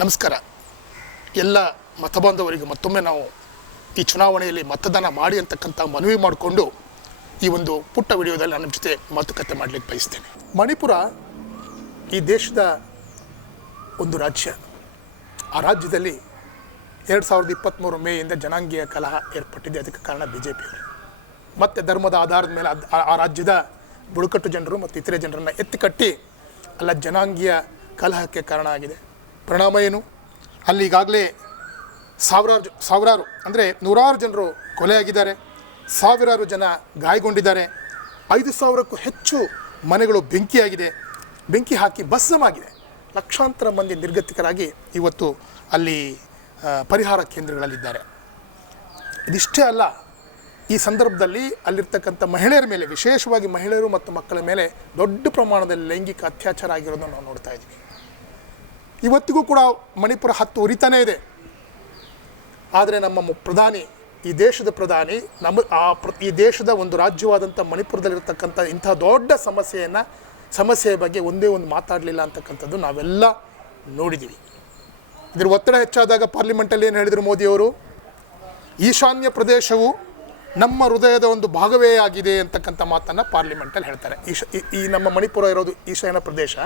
ನಮಸ್ಕಾರ. ಎಲ್ಲ ಮತಬಾಂಧವರಿಗೆ ಮತ್ತೊಮ್ಮೆ ನಾವು ಈ ಚುನಾವಣೆಯಲ್ಲಿ ಮತದಾನ ಮಾಡಿ ಅಂತಕ್ಕಂಥ ಮನವಿ ಮಾಡಿಕೊಂಡು ಈ ಒಂದು ಪುಟ್ಟ ವಿಡಿಯೋದಲ್ಲಿ ನಾನು ಜೊತೆ ಮಾತುಕತೆ ಮಾಡಲಿಕ್ಕೆ ಬಯಸ್ತೇನೆ. ಮಣಿಪುರ ಈ ದೇಶದ ಒಂದು ರಾಜ್ಯ. ಆ ರಾಜ್ಯದಲ್ಲಿ ಎರಡು ಸಾವಿರದ ಇಪ್ಪತ್ತ್ಮೂರು ಮೇಯಿಂದ ಜನಾಂಗೀಯ ಕಲಹ ಏರ್ಪಟ್ಟಿದೆ. ಅದಕ್ಕೆ ಕಾರಣ ಬಿ ಜೆ ಪಿಯವರು ಮತ್ತು ಧರ್ಮದ ಆಧಾರದ ಮೇಲೆ ಅದು ಆ ರಾಜ್ಯದ ಬುಡಕಟ್ಟು ಜನರು ಮತ್ತು ಇತರೆ ಜನರನ್ನು ಎತ್ತಿಕಟ್ಟಿ ಅಲ್ಲ ಜನಾಂಗೀಯ ಕಲಹಕ್ಕೆ ಕಾರಣ ಆಗಿದೆ. ಪರಿಣಾಮ ಏನು? ಅಲ್ಲಿ ಈಗಾಗಲೇ ಸಾವಿರಾರು ಸಾವಿರಾರು, ಅಂದರೆ ನೂರಾರು ಜನರು ಕೊಲೆಯಾಗಿದ್ದಾರೆ. ಸಾವಿರಾರು ಜನ ಗಾಯಗೊಂಡಿದ್ದಾರೆ. ಐದು ಸಾವಿರಕ್ಕೂ ಹೆಚ್ಚು ಮನೆಗಳು ಬೆಂಕಿಯಾಗಿದೆ. ಬೆಂಕಿ ಹಾಕಿ ಭಸ್ಮವಾಗಿದೆ. ಲಕ್ಷಾಂತರ ಮಂದಿ ನಿರ್ಗತಿಕರಾಗಿ ಇವತ್ತು ಅಲ್ಲಿ ಪರಿಹಾರ ಕೇಂದ್ರಗಳಲ್ಲಿದ್ದಾರೆ. ಇದಿಷ್ಟೇ ಅಲ್ಲ, ಈ ಸಂದರ್ಭದಲ್ಲಿ ಅಲ್ಲಿರ್ತಕ್ಕಂಥ ಮಹಿಳೆಯರ ಮೇಲೆ, ವಿಶೇಷವಾಗಿ ಮಹಿಳೆಯರು ಮತ್ತು ಮಕ್ಕಳ ಮೇಲೆ ದೊಡ್ಡ ಪ್ರಮಾಣದಲ್ಲಿ ಲೈಂಗಿಕ ಅತ್ಯಾಚಾರ ಆಗಿರೋದನ್ನು ನಾವು ನೋಡ್ತಾ ಇದ್ದೀವಿ. ಇವತ್ತಿಗೂ ಕೂಡ ಮಣಿಪುರ ಹತ್ತು ಉರಿತಾನೇ ಇದೆ. ಆದರೆ ನಮ್ಮ ಪ್ರಧಾನಿ, ಈ ದೇಶದ ಪ್ರಧಾನಿ, ನಮ್ಮ ಆ ಈ ದೇಶದ ಒಂದು ರಾಜ್ಯವಾದಂಥ ಮಣಿಪುರದಲ್ಲಿರ್ತಕ್ಕಂಥ ಇಂಥ ದೊಡ್ಡ ಸಮಸ್ಯೆಯನ್ನು, ಸಮಸ್ಯೆಯ ಬಗ್ಗೆ ಒಂದೇ ಒಂದು ಮಾತಾಡಲಿಲ್ಲ ಅಂತಕ್ಕಂಥದ್ದು ನಾವೆಲ್ಲ ನೋಡಿದ್ದೀವಿ ಇದ್ರ ಒತ್ತಡ ಹೆಚ್ಚಾದಾಗ ಪಾರ್ಲಿಮೆಂಟಲ್ಲಿ ಏನು ಹೇಳಿದರು ಮೋದಿಯವರು? ಈಶಾನ್ಯ ಪ್ರದೇಶವು ನಮ್ಮ ಹೃದಯದ ಒಂದು ಭಾಗವೇ ಆಗಿದೆ ಅಂತಕ್ಕಂಥ ಮಾತನ್ನು ಪಾರ್ಲಿಮೆಂಟಲ್ಲಿ ಹೇಳ್ತಾರೆ. ಈಶ ಈ ನಮ್ಮ ಮಣಿಪುರ ಇರೋದು ಈಶಾನ್ಯ ಪ್ರದೇಶ.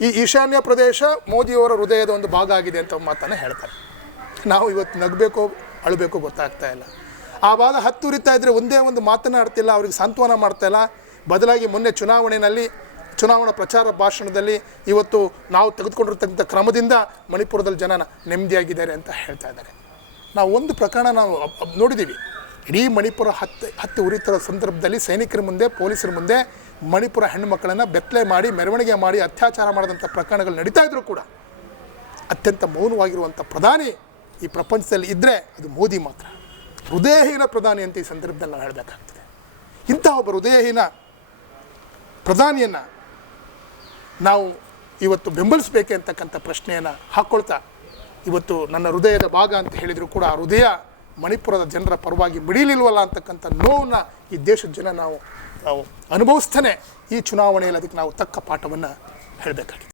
ಈ ಈಶಾನ್ಯ ಪ್ರದೇಶ ಮೋದಿಯವರ ಹೃದಯದ ಒಂದು ಭಾಗ ಆಗಿದೆ ಅಂತ ಮಾತನ್ನು ಹೇಳ್ತಾರೆ. ನಾವು ಇವತ್ತು ನಗಬೇಕು ಅಳಬೇಕು ಗೊತ್ತಾಗ್ತಾ ಇಲ್ಲ. ಆ ಭಾಗ ಹತ್ತುರಿತಾ ಇದ್ದರೆ ಒಂದೇ ಒಂದು ಮಾತನಾಡ್ತಿಲ್ಲ ಅವ್ರಿಗೆ ಸಾಂತ್ವನ ಮಾಡ್ತಾ ಇಲ್ಲ. ಬದಲಾಗಿ ಮೊನ್ನೆ ಚುನಾವಣೆಯಲ್ಲಿ ಚುನಾವಣಾ ಪ್ರಚಾರ ಭಾಷಣದಲ್ಲಿ ಇವತ್ತು ನಾವು ತೆಗೆದುಕೊಂಡಿರ್ತಕ್ಕಂಥ ಕ್ರಮದಿಂದ ಮಣಿಪುರದಲ್ಲಿ ಜನ ನೆಮ್ಮದಿಯಾಗಿದ್ದಾರೆ ಅಂತ ಹೇಳ್ತಾ ಇದ್ದಾರೆ. ನಾವು ಒಂದು ಪ್ರಕರಣ ನಾವು ನೋಡಿದ್ದೀವಿ ಇಡೀ ಮಣಿಪುರ ಹತ್ತಿ ಹತ್ತಿ ಉರಿತರ ಸಂದರ್ಭದಲ್ಲಿ ಸೈನಿಕರ ಮುಂದೆ, ಪೊಲೀಸರ ಮುಂದೆ ಮಣಿಪುರ ಹೆಣ್ಣುಮಕ್ಕಳನ್ನು ಬೆತ್ತಲೆ ಮಾಡಿ, ಮೆರವಣಿಗೆ ಮಾಡಿ, ಅತ್ಯಾಚಾರ ಮಾಡಿದಂಥ ಪ್ರಕರಣಗಳು ನಡೀತಾ ಇದ್ರು ಕೂಡ ಅತ್ಯಂತ ಮೌನವಾಗಿರುವಂಥ ಪ್ರಧಾನಿ ಈ ಪ್ರಪಂಚದಲ್ಲಿ ಇದ್ದರೆ ಅದು ಮೋದಿ ಮಾತ್ರ. ಹೃದಯಹೀನ ಪ್ರಧಾನಿ ಅಂತ ಈ ಸಂದರ್ಭದಲ್ಲಿ ನಾವು ಹೇಳಬೇಕಾಗ್ತದೆ. ಇಂತಹ ಒಬ್ಬ ಹೃದಯಹೀನ ಪ್ರಧಾನಿಯನ್ನು ನಾವು ಇವತ್ತು ಬೆಂಬಲಿಸಬೇಕೆ ಅಂತಕ್ಕಂಥ ಪ್ರಶ್ನೆಯನ್ನು ಹಾಕ್ಕೊಳ್ತಾ ಇವತ್ತು ನನ್ನ ಹೃದಯದ ಭಾಗ ಅಂತ ಹೇಳಿದರೂ ಕೂಡ ಆ ಹೃದಯ ಮಣಿಪುರದ ಜನರ ಪರವಾಗಿ ಮಿಡಿಲಿಲ್ವಲ್ಲ ಅಂತಕ್ಕಂಥ ನೋವನ್ನು ಈ ದೇಶದ ಜನ ನಾವು ನಾವು ಅನುಭವಿಸ್ತಾನೆ ಈ ಚುನಾವಣೆಯಲ್ಲಿ ಅದಕ್ಕೆ ನಾವು ತಕ್ಕ ಪಾಠವನ್ನು ಹೇಳಬೇಕಾಗಿದೆ.